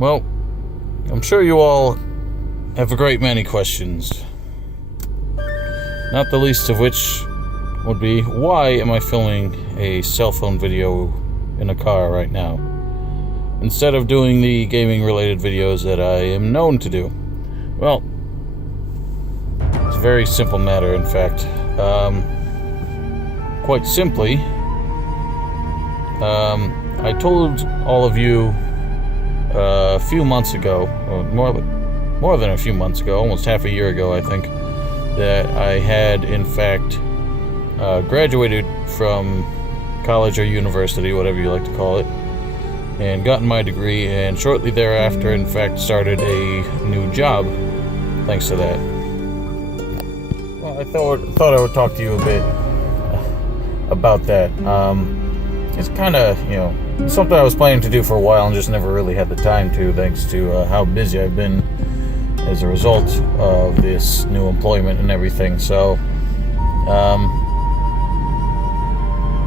Well, I'm sure you all have a great many questions. Not the least of which would be, why am I filming a cell phone video in a car right now, instead of doing the gaming-related videos that I am known to do? Well, it's a very simple matter, in fact. Quite simply, I told all of you a few months ago, or more than a few months ago, almost half a year ago, I think, that I had, in fact, graduated from college or university, whatever you like to call it, and gotten my degree, and shortly thereafter, in fact, started a new job, thanks to that. Well, I thought I would talk to you a bit about that. It's kind of, something I was planning to do for a while and just never really had the time to, thanks to how busy I've been as a result of this new employment and everything. So,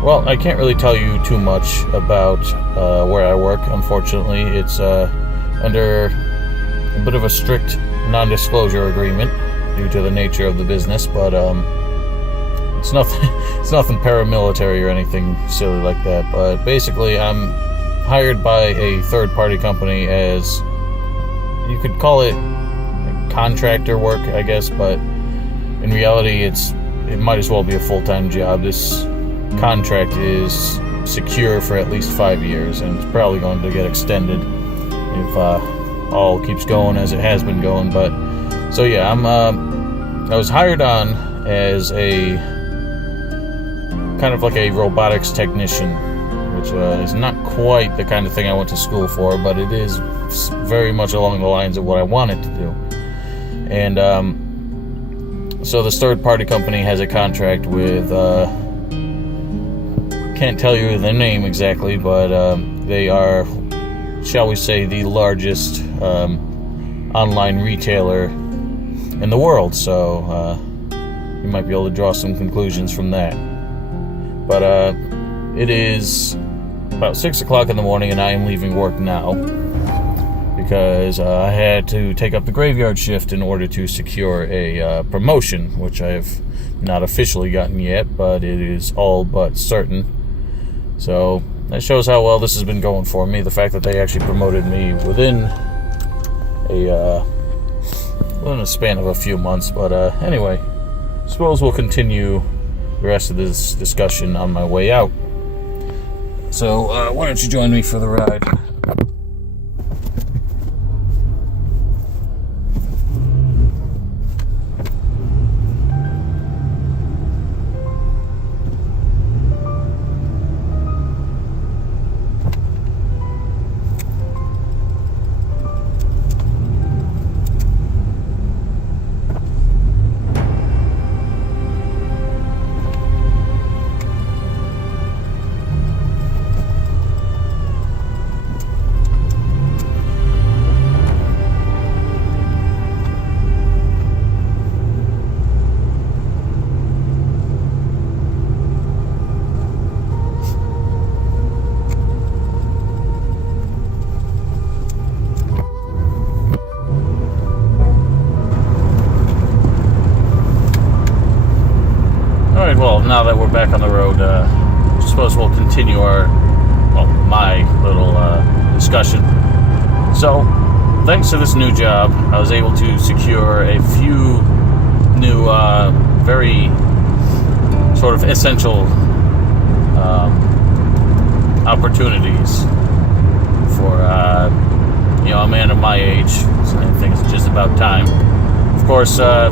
well, I can't really tell you too much about where I work, unfortunately. It's under a bit of a strict non-disclosure agreement due to the nature of the business, but it's nothing paramilitary or anything silly like that. But basically, I'm hired by a third-party company as, you could call it contractor work, I guess, but in reality, it might as well be a full-time job. This contract is secure for at least 5 years, and it's probably going to get extended if all keeps going as it has been going. But so yeah, I was hired on as a kind of like a robotics technician, which is not quite the kind of thing I went to school for, but it is very much along the lines of what I wanted to do. And so this third-party company has a contract with, can't tell you the name exactly, but they are, shall we say, the largest online retailer in the world. So you might be able to draw some conclusions from that. But it is about 6 o'clock in the morning, and I am leaving work now because I had to take up the graveyard shift in order to secure a promotion, which I have not officially gotten yet, but it is all but certain. So that shows how well this has been going for me. The fact that they actually promoted me within a span of a few months. But anyway, I suppose we'll continue the rest of this discussion on my way out. So why don't you join me for the ride? Well, now that we're back on the road, I suppose we'll continue my little discussion. So, thanks to this new job, I was able to secure a few new, very sort of essential opportunities for, a man of my age. So I think it's just about time. Of course, the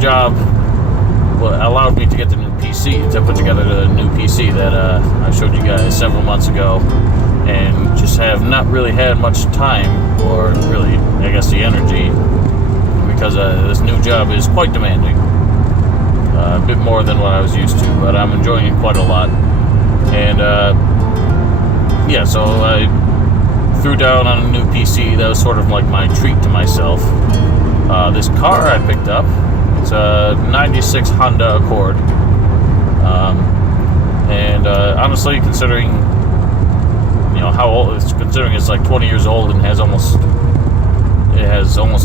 job allowed me to get the new PC, to put together the new PC that I showed you guys several months ago, and just have not really had much time, or really, I guess, the energy, because this new job is quite demanding, a bit more than what I was used to, but I'm enjoying it quite a lot. And so I threw down on a new PC. That was sort of like my treat to myself. This car I picked up, it's a 96 Honda Accord, and honestly, considering how old it's, considering it's like 20 years old and has almost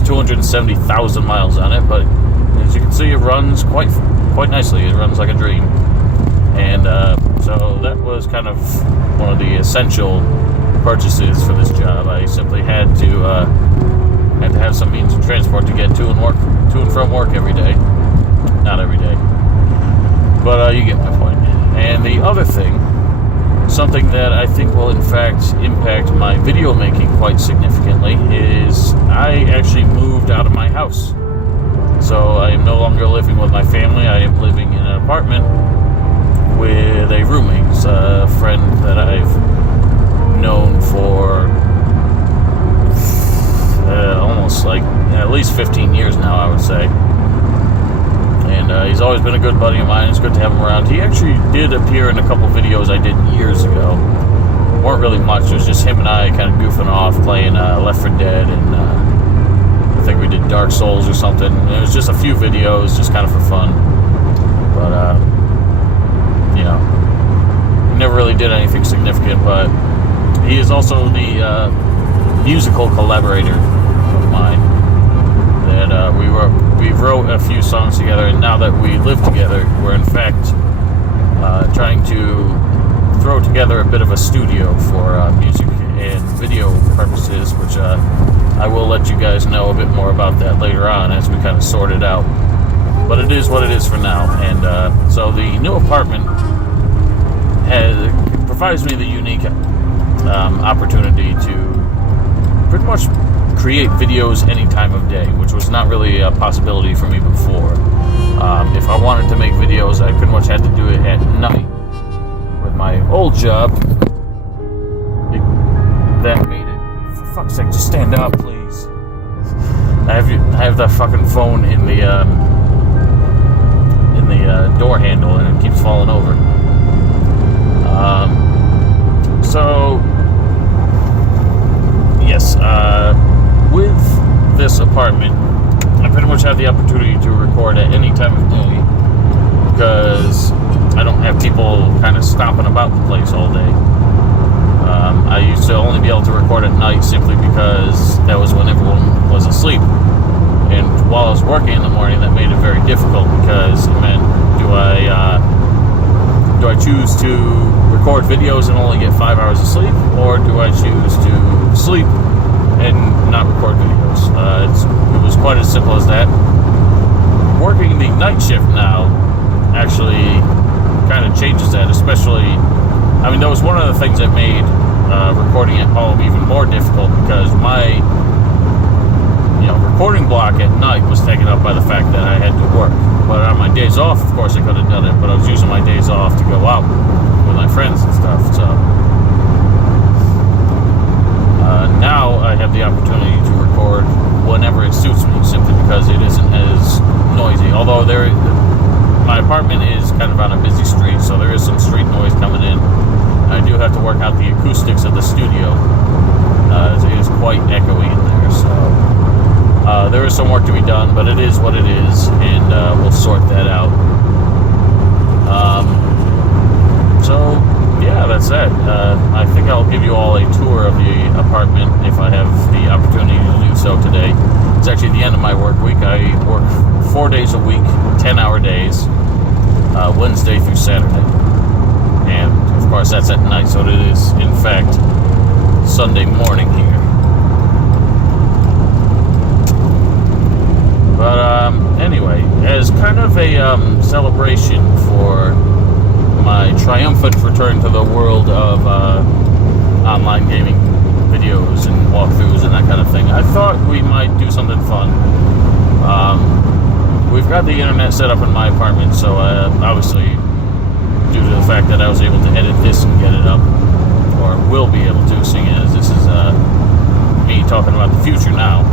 270,000 miles on it. But as you can see, it runs quite nicely. It runs like a dream. And so that was kind of one of the essential purchases for this job. I simply had to have some means of transport to get to and from work every day. Not every day, but you get my point. And the other thing, something that I think will in fact impact my video making quite significantly, is I actually moved out of my house. So I am no longer living with my family. I am living in an apartment with a roommate, a friend that I've known for almost like at least 15 years now, I would say. And he's always been a good buddy of mine. It's good to have him around. He actually did appear in a couple videos I did years ago. Weren't really much. It was just him and I kind of goofing off, playing Left 4 Dead, and I think we did Dark Souls or something. It was just a few videos, just kind of for fun. But we never really did anything significant. But he is also the musical collaborator of mine. That we wrote a few songs together, and now that we live together, we're in fact trying to throw together a bit of a studio for music and video purposes, which I will let you guys know a bit more about that later on as we kind of sort it out. But it is what it is for now. And so the new apartment provides me the unique opportunity to pretty much create videos any time of day, which was not really a possibility for me before. If I wanted to make videos, I pretty much had to do it at night. With my old job, that made it, for fuck's sake, just stand up, please. I have that fucking phone in the door handle, and it keeps falling over. So yes, with this apartment, I pretty much have the opportunity to record at any time of day because I don't have people kind of stomping about the place all day. I used to only be able to record at night simply because that was when everyone was asleep. And while I was working in the morning, that made it very difficult because it meant, do I choose to record videos and only get 5 hours of sleep, or do I choose to sleep and not record videos? It was quite as simple as that. Working the night shift now actually kind of changes that, especially, I mean, that was one of the things that made recording at home even more difficult because my recording block at night was taken up by the fact that I had to work. But on my days off, of course, I could have done it, but I was using my days off to go out with my friends and stuff. So now I have the opportunity to record whenever it suits me, simply because it isn't as noisy. Although my apartment is kind of on a busy street, so there is some street noise coming in. I do have to work out the acoustics of the studio. It is quite echoey in there, so there is some work to be done, but it is what it is, and we'll sort that out. So yeah, that's it. I think I'll give you all a tour of the apartment if I have the opportunity to do so today. It's actually the end of my work week. I work 4 days a week, 10-hour days, Wednesday through Saturday. And of course that's at night, so it is in fact Sunday morning here. But anyway, as kind of a celebration for my triumphant return to the world of online gaming videos and walkthroughs and that kind of thing, I thought we might do something fun. We've got the internet set up in my apartment, so obviously, due to the fact that I was able to edit this and get it up, or will be able to, seeing as this is me talking about the future now.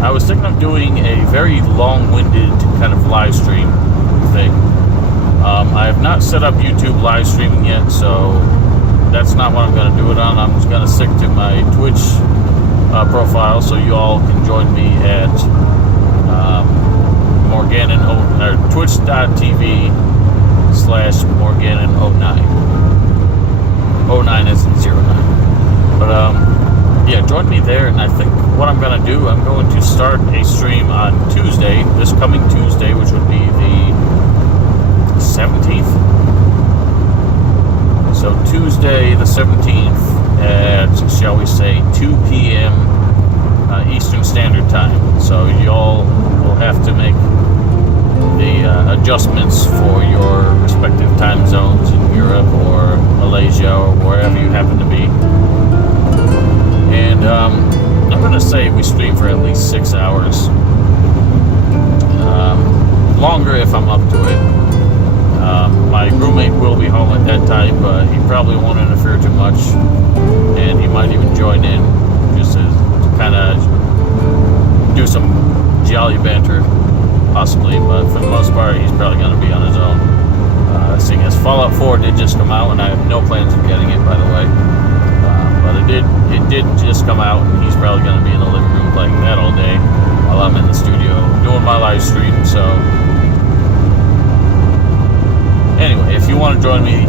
I was thinking of doing a very long-winded kind of live stream thing. I have not set up YouTube live streaming yet, so that's not what I'm going to do it on. I'm just going to stick to my Twitch profile, so you all can join me at twitch.tv/Morganon09. going to start a stream on Tuesday, this coming Tuesday, which would be the 17th. So Tuesday the 17th at, shall we say, 2 p.m. Eastern Standard Time. So y'all will have to make the adjustments for your respective time zones in Europe or Malaysia or wherever you happen to be. And I'm going to say we stream for at least 6 hours. Longer if I'm up to it. My roommate will be home at that time, but he probably won't interfere too much. And he might even join in just to kind of do some jolly banter, possibly. But for the most part, he's probably going to be on his own. Seeing as Fallout 4 did just come out, and I have no plans of getting it, by the way. But it did just come out, and he's probably going to be in the living room playing that all day while I'm in the studio doing my live stream. So anyway, if you want to join me,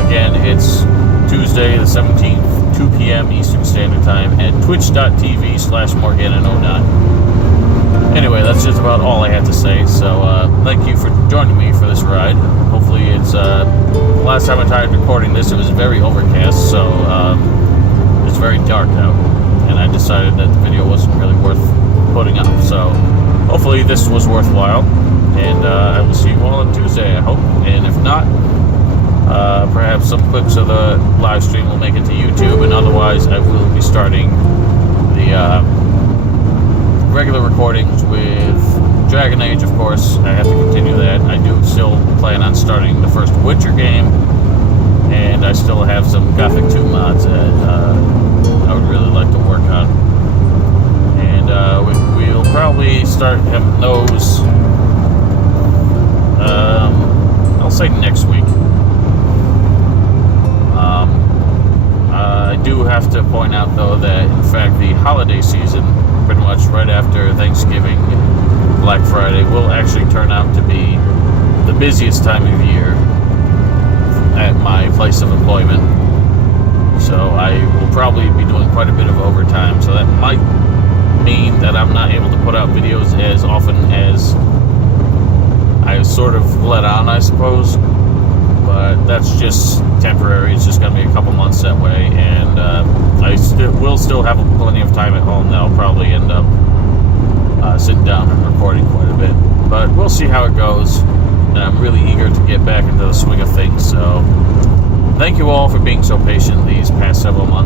again, it's Tuesday the 17th, 2 p.m. Eastern Standard Time at twitch.tv/Morgana09. Anyway, that's just about all I had to say. So thank you for joining me for this ride. Hopefully it's last time I tried recording this, it was very overcast, so it's very dark out, and I decided that the video wasn't really worth putting up. So hopefully this was worthwhile, and I will see you all on Tuesday, I hope. And if not, perhaps some clips of the live stream will make it to YouTube, and otherwise I will be starting the regular recordings with Dragon Age, of course. I have to continue that. I do still plan on starting the first Witcher game, and I still have some Gothic 2 mods that I would really like to work on. And we'll probably start having those, I'll say next week. I do have to point out, though, that in fact the holiday season, pretty much right after Thanksgiving, Black Friday, will actually turn out to be the busiest time of year at my place of employment. So I will probably be doing quite a bit of overtime, so that might mean that I'm not able to put out videos as often as I sort of let on, I suppose. But that's just temporary. It's just going to be a couple months that way, and I will still have plenty of time at home that I'll probably end up sitting down and recording quite a bit. But we'll see how it goes, and I'm really eager to get back into the swing of things. So thank you all for being so patient these past several months.